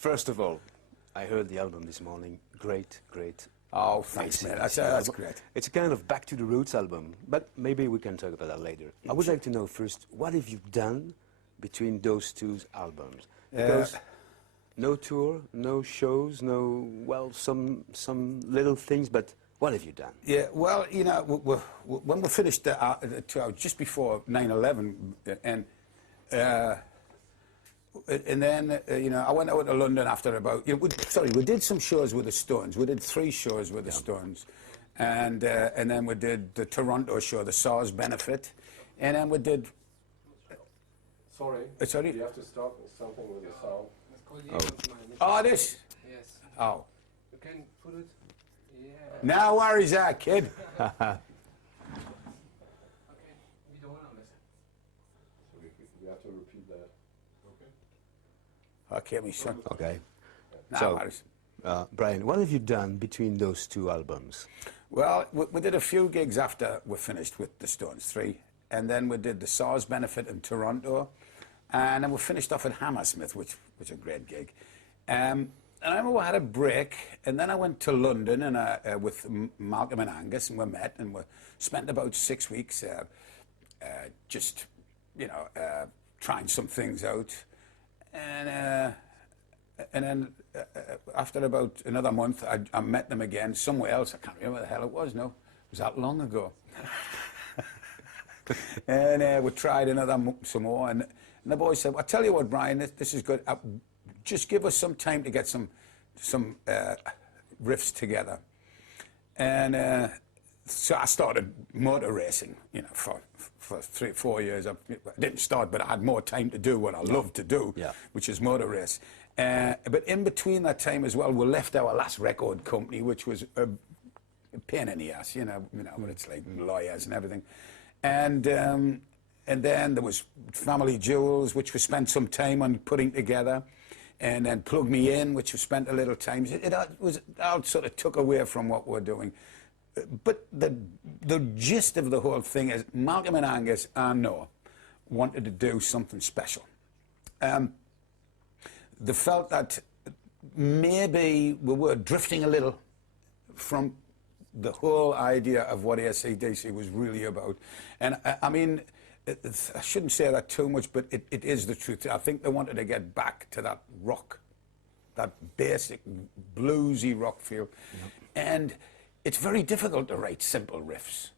First of all, I heard the album this morning. Great, great. Oh, thanks, man. That's great. It's a kind of back to the roots album, but maybe we can talk about that later. I would like to know first, what have you done between those two albums? Because no tour, no shows, no, well, some little things, but what have you done? Yeah, well, you know, when we finished the tour, just before 9/11, and then, you know, I went out to London after about, you know, we did some shows with the Stones. We did 3 shows with the Stones. And then we did the Toronto show, the SARS benefit. And then we did... Sorry. Sorry? You have to start with something with the sound. Oh, this? Yes. Oh. You can put it... Yeah. No worries, kid. Okay, wiederholen bitte. So we have to repeat that. Okay, my son. Okay. No So, worries. Brian, what have you done between those 2 albums? Well, we did a few gigs after we finished with the Stones, 3. And then we did the SARS benefit in Toronto. And then we finished off at Hammersmith, which was a great gig. And I remember we had a break, and then I went to London and with Malcolm and Angus, and we met, and we spent about 6 weeks just, you know, trying some things out. And then after about another month, I met them again somewhere else. I can't remember where the hell it was. No, it was that long ago. And we tried some more, and the boys said, "Well, I tell you what, Brian, this is good. Just give us some time to get some riffs together." And so I started motor racing, you know, for 3 or 4 years. I didn't start, but I had more time to do what I loved to do, which is motor race. But in between that time as well, we left our last record company, which was a pain in the ass, you know what it's like, lawyers and everything. And then there was Family Jewels, which we spent some time on putting together. And then Plug Me In, which we spent a little time. It all sort of took away from what we're doing. But the gist of the whole thing is Malcolm and Angus and Noah wanted to do something special. They felt that maybe we were drifting a little from the whole idea of what AC/DC was really about. And I mean, I shouldn't say that too much, but it is the truth. I think they wanted to get back to that rock, that basic bluesy rock feel. And it's very difficult to write simple riffs.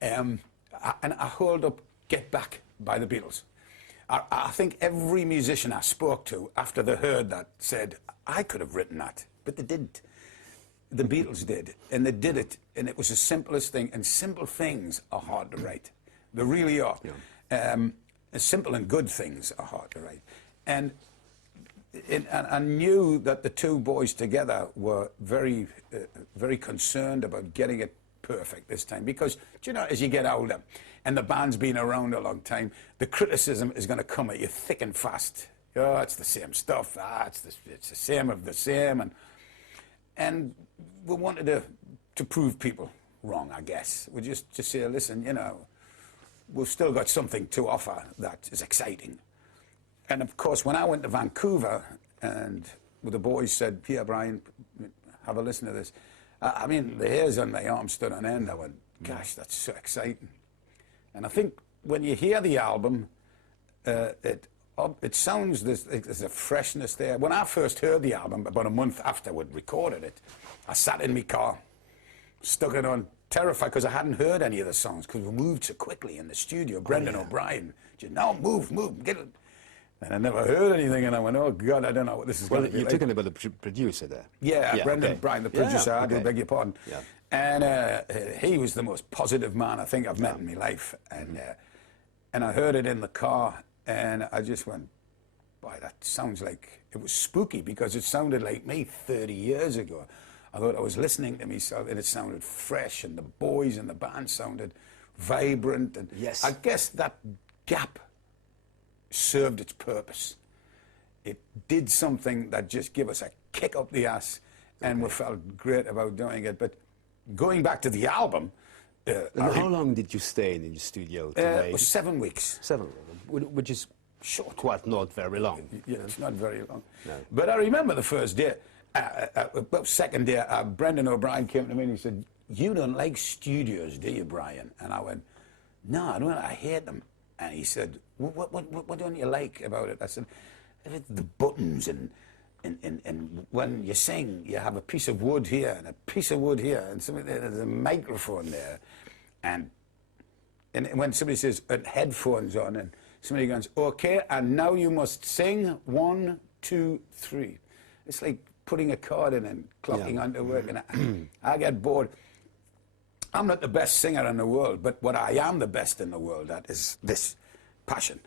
And I hold up Get Back by the Beatles. I think every musician I spoke to after they heard that said, I could have written that, but they didn't. The Beatles did, and they did it, and it was the simplest thing, and simple things are hard to write. They really are. Simple and good things are hard to write. And I knew that the 2 boys together were very, very concerned about getting it perfect this time. Because, you know, as you get older, and the band's been around a long time, the criticism is going to come at you thick and fast. Oh, it's the same stuff. It's the same of the same. And we wanted to prove people wrong, I guess. We just say, listen, you know, we've still got something to offer that is exciting. And of course, when I went to Vancouver and the boys said, here, Brian, have a listen to this. I mean, the hairs on my arm stood on end. I went, gosh, that's so exciting. And I think when you hear the album, it sounds, there's a freshness there. When I first heard the album, about a month after we'd recorded it, I sat in my car, stuck it on, terrified because I hadn't heard any of the songs because we moved so quickly in the studio. Brendan O'Brien, said, no, move, get it. And I never heard anything, and I went, oh, God, I don't know what this is going to be you're like. talking about the producer there. Yeah, Brendan O'Brien, the producer, I do beg your pardon. Yeah. And he was the most positive man I think I've met in my life. And I heard it in the car, and I just went, boy, that sounds like, it was spooky because it sounded like me 30 years ago. I thought I was listening to myself, and it sounded fresh, and the boys in the band sounded vibrant. And yes. I guess that gap served its purpose. It did something that just gave us a kick up the ass, and we felt great about doing it. But going back to the album... how long did you stay in the studio today? It was 7 weeks. 7, which is short. quite not very long. Yeah, it's not very long. No. But I remember the first day, second day, Brendan O'Brien came to me and he said, "You don't like studios, do you, Brian?" And I went, "No, I don't. I hate them." And he said, "What don't you like about it?" I said, "The buttons and when you sing, you have a piece of wood here and a piece of wood here, and there's a microphone there, and when somebody says headphones on, and somebody goes, 'Okay, and now you must sing 1, 2, 3.' It's like putting a card in and clocking onto work, and I get bored. I'm not the best singer in the world, but what I am the best in the world at is this passion.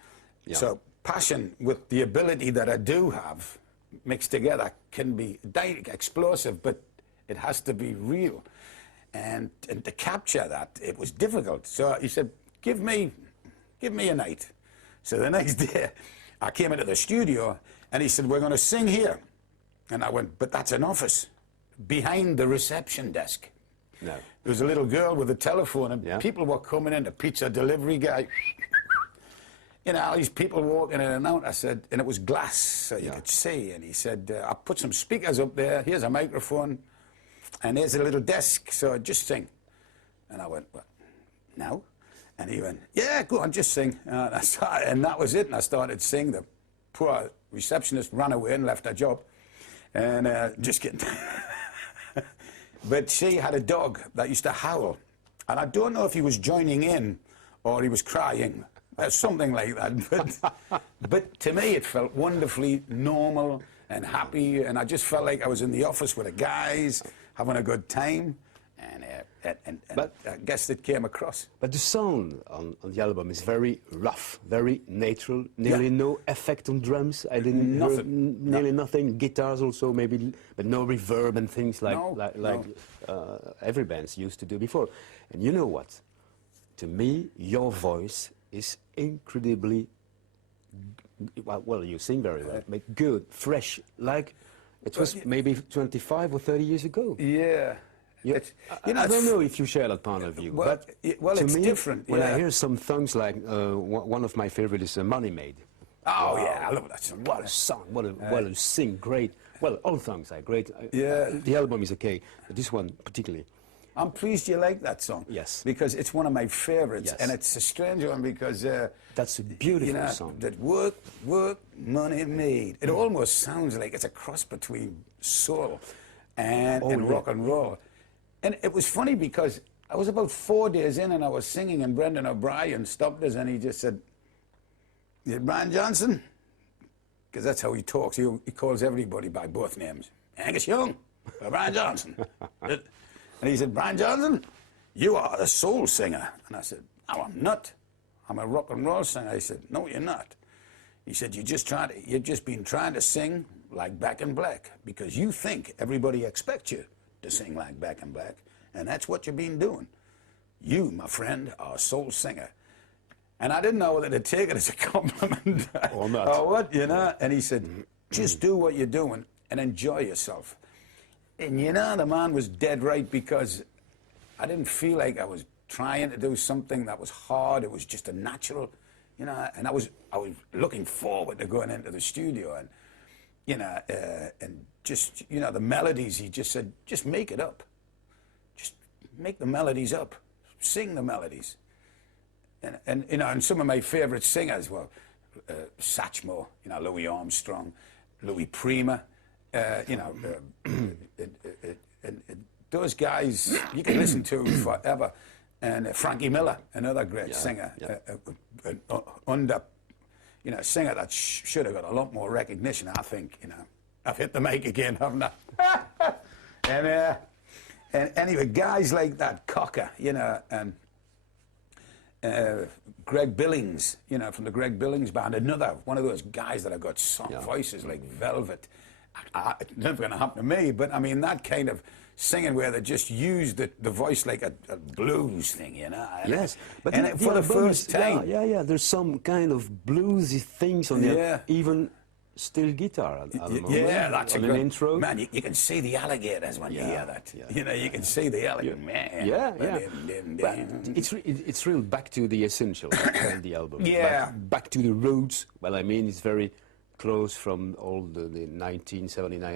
Yeah. So passion with the ability that I do have mixed together can be explosive, but it has to be real. And to capture that, it was difficult. So he said, give me a night. So the next day, I came into the studio, and he said, "We're going to sing here." And I went, "But that's an office behind the reception desk." No. There was a little girl with a telephone, and Yeah. people were coming in, a pizza delivery guy. You know, all these people walking in and out. I said, and it was glass, so you could see. And he said, "I put some speakers up there. Here's a microphone, and there's a little desk, so just sing." And I went, "What, now?" And he went, "Yeah, go on, just sing." And that was it, and I started singing. The poor receptionist ran away and left her job. And just kidding. But she had a dog that used to howl. And I don't know if he was joining in or he was crying. Something like that. But to me, it felt wonderfully normal and happy. And I just felt like I was in the office with the guys, having a good time. And But- I guess it came across. But the sound on the album is very rough, very natural, nearly no effect on drums. I didn't hear Nothing. nearly nothing. Guitars also maybe, but no reverb and things like No, every band's used to do before. And you know what? To me, your voice is incredibly well. You sing very well, but good, fresh, like it was maybe 25 or 30 years ago. Yeah. Yeah. It's- I don't know if you share that point of view, Well, but well, to it's me, different, when I yeah. hear some songs like one of my favorite is Money Made. Oh, yeah, I love that song. What a song! What a sing! Great. Well, all songs are great. Yeah. The album is okay, but this one particularly. I'm pleased you like that song. Yes. Because it's one of my favorites. Yes. And it's a strange one because, That's a beautiful you know, song. that work, money made. It almost sounds like it's a cross between soul and yeah. rock and roll. And it was funny because I was about 4 days in and I was singing and Brendan O'Brien stopped us and he just said, "Is it Brian Johnson?" Because that's how he talks. He calls everybody by both names. Angus Young or Brian Johnson. And he said, "Brian Johnson, you are the soul singer." And I said, "No, I'm not. I'm a rock and roll singer." He said, "No, you're not." He said, you've just been trying to sing like Back in Black because you think everybody expects you to sing like Back in Black, and that's what you've been doing. You, my friend, are a soul singer." And I didn't know whether to take it as a compliment Or not. or what, you know. And he said, "Just do what you're doing and enjoy yourself." And you know, the man was dead right because I didn't feel like I was trying to do something that was hard. It was just a natural, you know. And I was looking forward to going into the studio and, you know, and just, you know, the melodies. He just said, "Just make it up. Just make the melodies up. Sing the melodies." And you know, and some of my favourite singers were Satchmo, you know, Louis Armstrong, Louis Prima, you know, and those guys you can listen to forever. And Frankie Miller, another great singer, under, you know, a singer that should have got a lot more recognition. I think, you know, I've hit the mic again, haven't I? And anyway, guys like that, Cocker, you know, and Greg Billings, you know, from the Greg Billings Band, another one of those guys that have got soft voices like velvet. It's never going to happen to me, but I mean, that kind of singing where they just use the voice like a blues thing, you know. Yes, but for the album first is- time. yeah. There's some kind of bluesy things on there. Yeah. Even steel guitar at the moment. Yeah, that's on a an good intro. man. You can see the alligators when you Yeah, hear that. yeah, You know, you can see the alligator. Man. Yeah, yeah. Dim, But dim. it's real back to the essential of the album. Yeah. Back to the roots. Well, I mean, it's very close from all the 1979